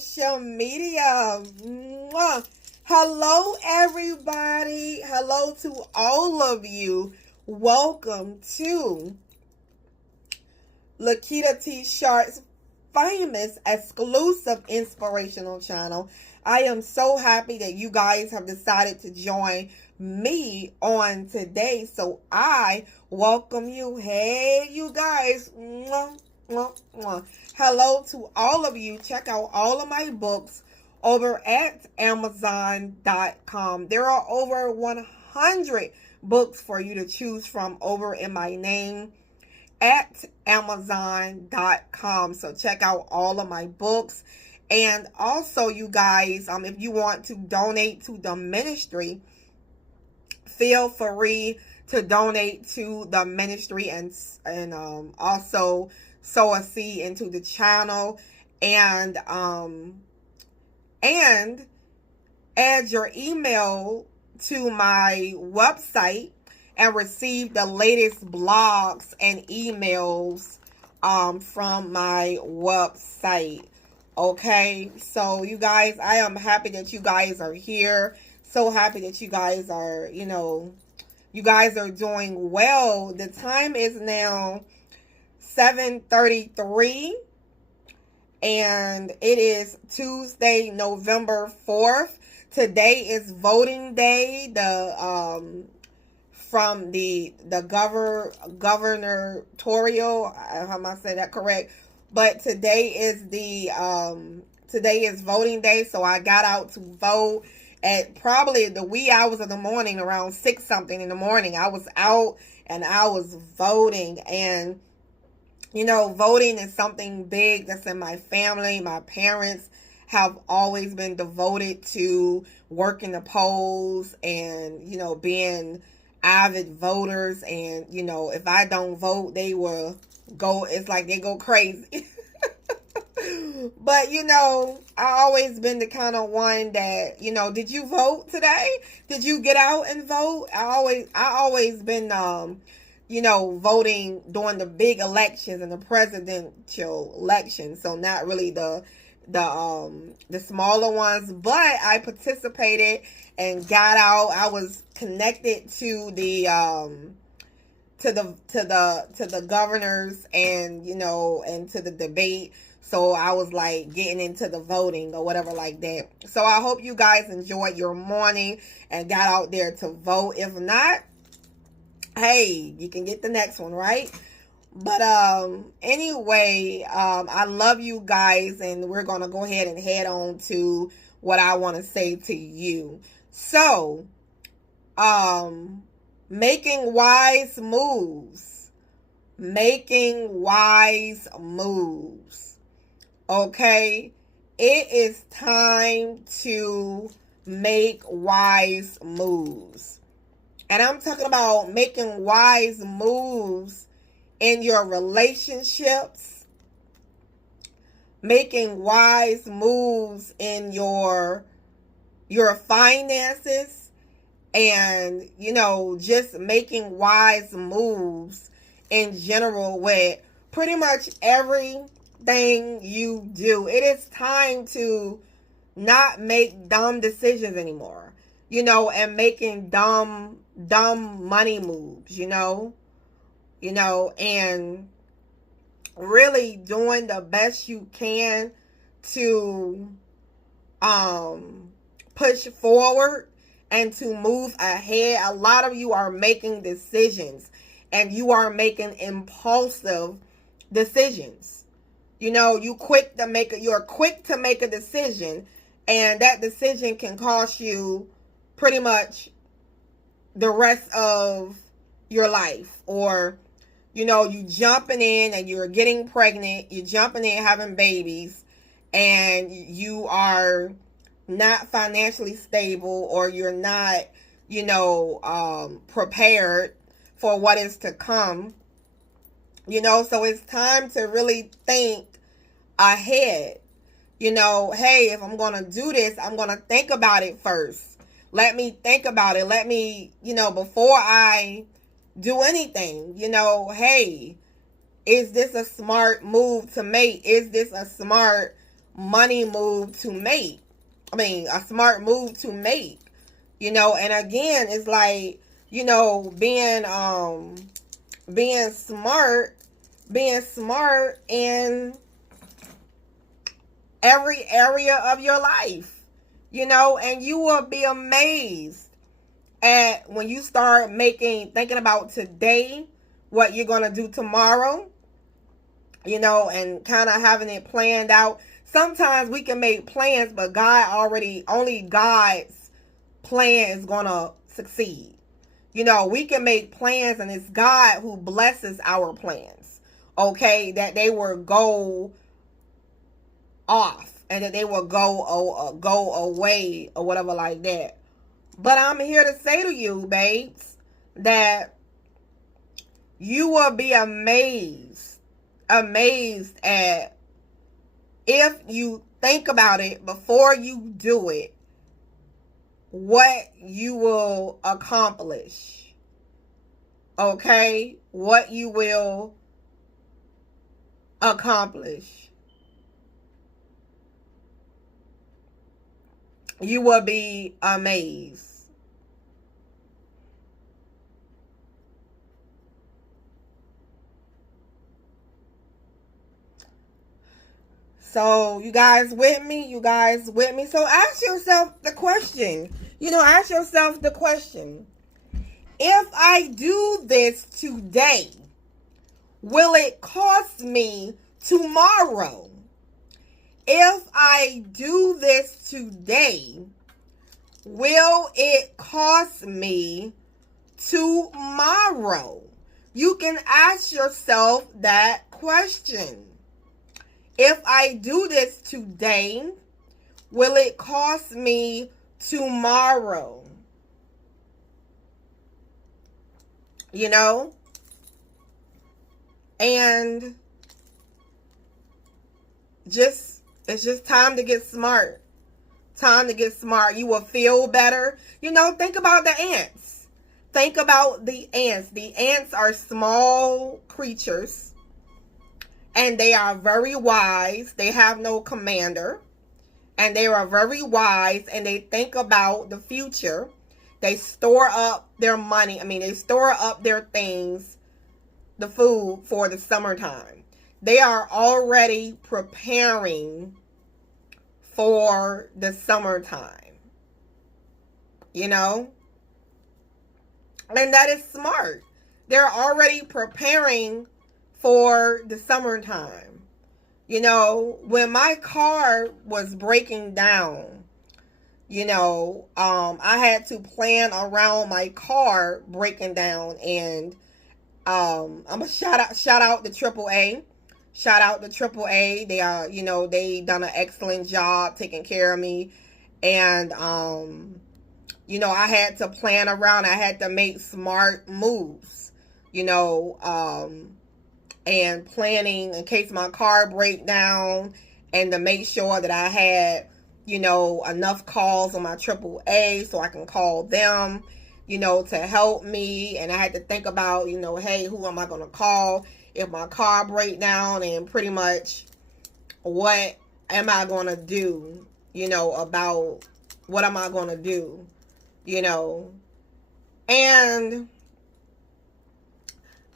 social media. Mwah. Hello, everybody. Hello to all of you. Welcome to Lakita T. Sharp's famous exclusive inspirational channel. I am so happy that you guys have decided to join me on today. So I welcome you. Hey, you guys. Mwah, mwah, mwah. Hello to all of you. Check out all of my books over at Amazon.com. There are over 100 books for you to choose from over in my name at Amazon.com. So check out all of my books. And also, you guys, if you want to donate to the ministry, feel free to donate to the ministry and also sow a seed into the channel and add your email to my website and receive the latest blogs and emails from my website. Okay, so you guys, I am happy that you guys are here. So happy that you guys are, you guys are doing well. The time is now 7:33 and it is Tuesday, November 4th. Today is voting day. From the gubernatorial, how am I saying that correct? But today is today is voting day, so I got out to vote at probably the wee hours of the morning, around 6 something in the morning. I was out and I was voting, and voting is something big that's in my family. My parents have always been devoted to working the polls and being avid voters, and if I don't vote, they will go, it's like they go crazy. But I always been the kind of one that did you vote today? Did you get out and vote? I always been voting during the big elections and the presidential elections, so not really the smaller ones, but I participated and got out. I was connected to the governors and and to the debate, so I was like getting into the voting or whatever like that. So I hope you guys enjoyed your morning and got out there to vote. If not, hey, you can get the next one, right? But anyway, I love you guys, and we're gonna go ahead and head on to what I want to say to you. So making wise moves. Okay, it is time to make wise moves, and I'm talking about making wise moves in your relationships, making wise moves in your finances, and just making wise moves in general with pretty much everything you do. It is time to not make dumb decisions anymore, and making dumb money moves, and really doing the best you can to push forward and to move ahead. A lot of you are making decisions, and you are making impulsive decisions. You're quick to make a decision, and that decision can cost you pretty much the rest of your life. Or you jumping in and you're getting pregnant, you're jumping in having babies, and you are not financially stable, or you're not prepared for what is to come. So it's time to really think ahead. Hey, if I'm gonna do this, I'm gonna think about it first. Let me think about it. Let me, before I do anything, hey, is this a smart move to make? Is this a smart money move to make. I mean, a smart move to make. You know, and again, it's like, you know, being smart in every area of your life, you know, and you will be amazed at when you start thinking about today, what you're going to do tomorrow, you know, and kind of having it planned out. Sometimes we can make plans, but only God's plan is going to succeed. You know, we can make plans, and it's God who blesses our plans, okay, that they will go off and that they will go away or whatever like that. But I'm here to say to you, babes, that you will be amazed at, if you think about it before you do it, what you will accomplish. Okay? What you will accomplish. You will be amazed. So, you guys with me? So, ask yourself the question. If I do this today, will it cost me tomorrow? If I do this today, will it cost me tomorrow? You can ask yourself that question. If I do this today, will it cost me tomorrow? You know? And it's just time to get smart. You will feel better. You know, think about the ants. The ants are small creatures, and they are very wise. They have no commander, and they are very wise, and they think about the future. They store up their money. They store up their things, the food, for the summertime. They are already preparing for the summertime, you know? And that is smart. They're already preparing for the summertime. You know, when my car was breaking down, you know, I had to plan around my car breaking down, and I'm gonna shout out to AAA. Shout out to AAA. They are, you know, they done an excellent job taking care of me. And, you know, I had to plan around. I had to make smart moves, you know, and planning in case my car break down, and to make sure that I had, you know, enough calls on my AAA so I can call them, you know, to help me. And I had to think about, you know, hey, who am I going to call if my car break down, and pretty much what am I going to do, you know, about what am I going to do, you know. And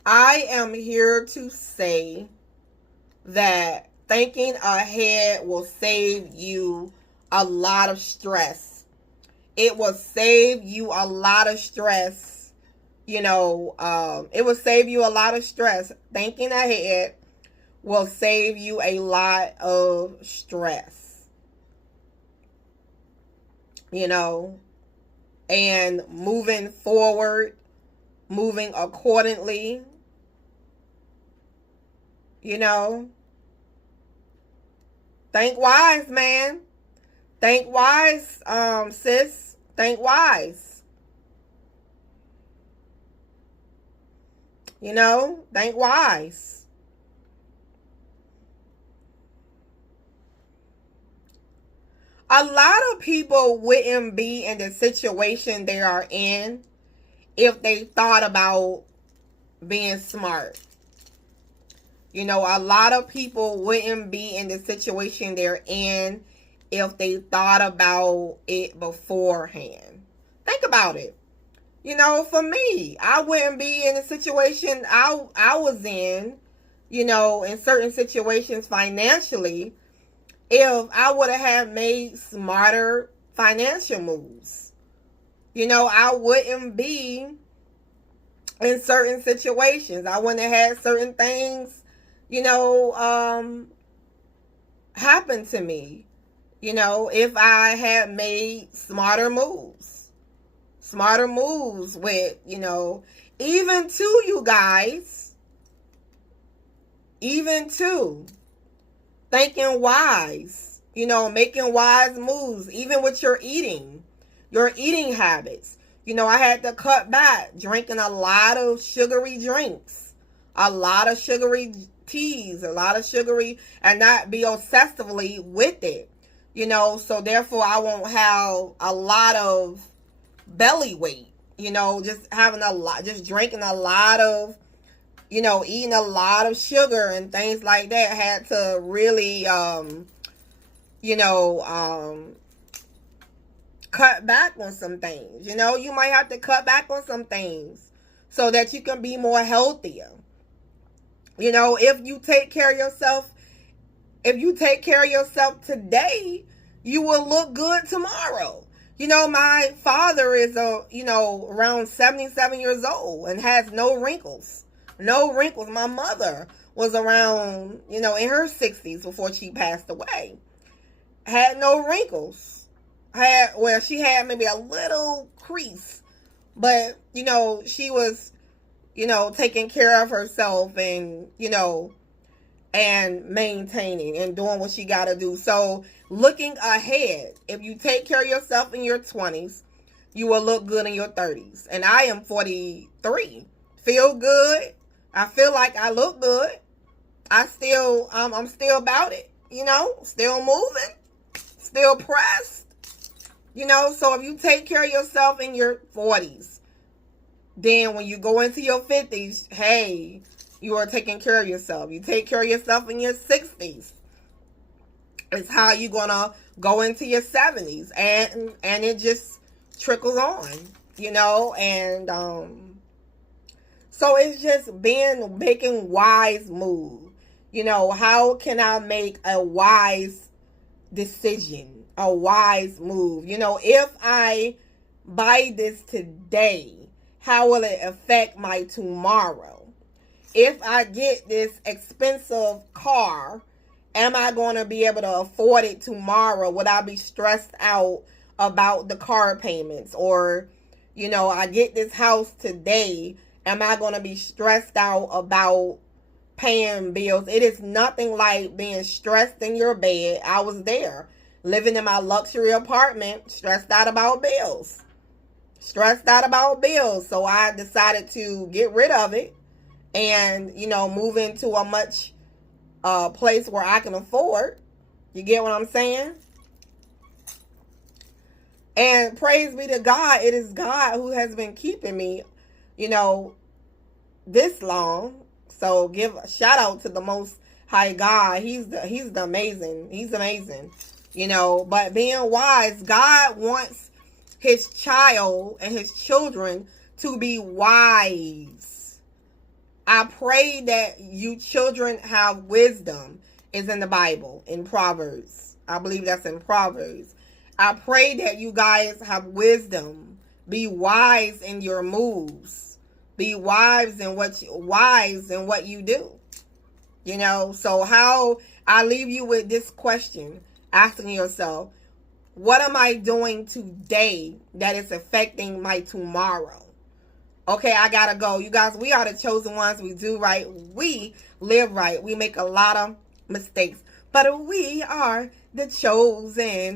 I am here to say that thinking ahead will save you a lot of stress. It will save you a lot of stress. You know, it will save you a lot of stress. Thinking ahead will save you a lot of stress. You know, and moving forward, moving accordingly. You know, think wise, man. Think wise, sis. Think wise. You know, think wise. A lot of people wouldn't be in the situation they are in if they thought about being smart. You know, a lot of people wouldn't be in the situation they're in if they thought about it beforehand. Think about it. You know, for me, I wouldn't be in the situation I was in, you know, in certain situations financially, if I would have had made smarter financial moves. You know, I wouldn't be in certain situations. I wouldn't have had certain things, you know, happen to me, you know, if I had made smarter moves. Smarter moves with, you know, even to you guys, even to thinking wise, you know, making wise moves, even with your eating habits. You know, I had to cut back drinking a lot of sugary drinks, a lot of sugary teas, a lot of sugary, and not be obsessively with it. You know, so therefore I won't have a lot of belly weight. You know, just having a lot, just drinking a lot of, you know, eating a lot of sugar and things like that. I had to really, you know, cut back on some things. You know, you might have to cut back on some things so that you can be more healthier. You know, if you take care of yourself, today, you will look good tomorrow. You know, my father is around 77 years old and has no wrinkles. No wrinkles. My mother was around, you know, in her 60s before she passed away. Had no wrinkles. She had maybe a little crease, but, you know, she was, you know, taking care of herself and, you know, and maintaining and doing what she got to do. So looking ahead, if you take care of yourself in your 20s, you will look good in your 30s. And I am 43. Feel good. I feel like I look good. I'm still about it, you know, still moving, still pressed, you know. So if you take care of yourself in your 40s, then when you go into your 50s, hey, you are taking care of yourself. You take care of yourself in your 60s. It's how you're going to go into your 70s. And it just trickles on, you know. And so it's just making wise moves. You know, how can I make a wise decision, a wise move? You know, if I buy this today, how will it affect my tomorrow? If I get this expensive car, am I going to be able to afford it tomorrow? Would I be stressed out about the car payments? Or, you know, I get this house today, am I going to be stressed out about paying bills? It is nothing like being stressed in your bed. I was there, living in my luxury apartment, stressed out about bills. So I decided to get rid of it and, you know, move into a much place where I can afford. You get what I'm saying? And praise be to God, it is God who has been keeping me, you know, this long. So give a shout out to the Most High God. He's amazing. He's amazing, you know. But being wise, God wants his child and his children to be wise. I pray that you children have wisdom. Is in the Bible, in Proverbs. I believe that's in Proverbs. I pray that you guys have wisdom. Be wise in your moves. Be wise in what you do. You know, so how I leave you with this question, asking yourself, what am I doing today that is affecting my tomorrow? Okay, I gotta go. You guys, we are the chosen ones. We do right. We live right. We make a lot of mistakes, but we are the chosen.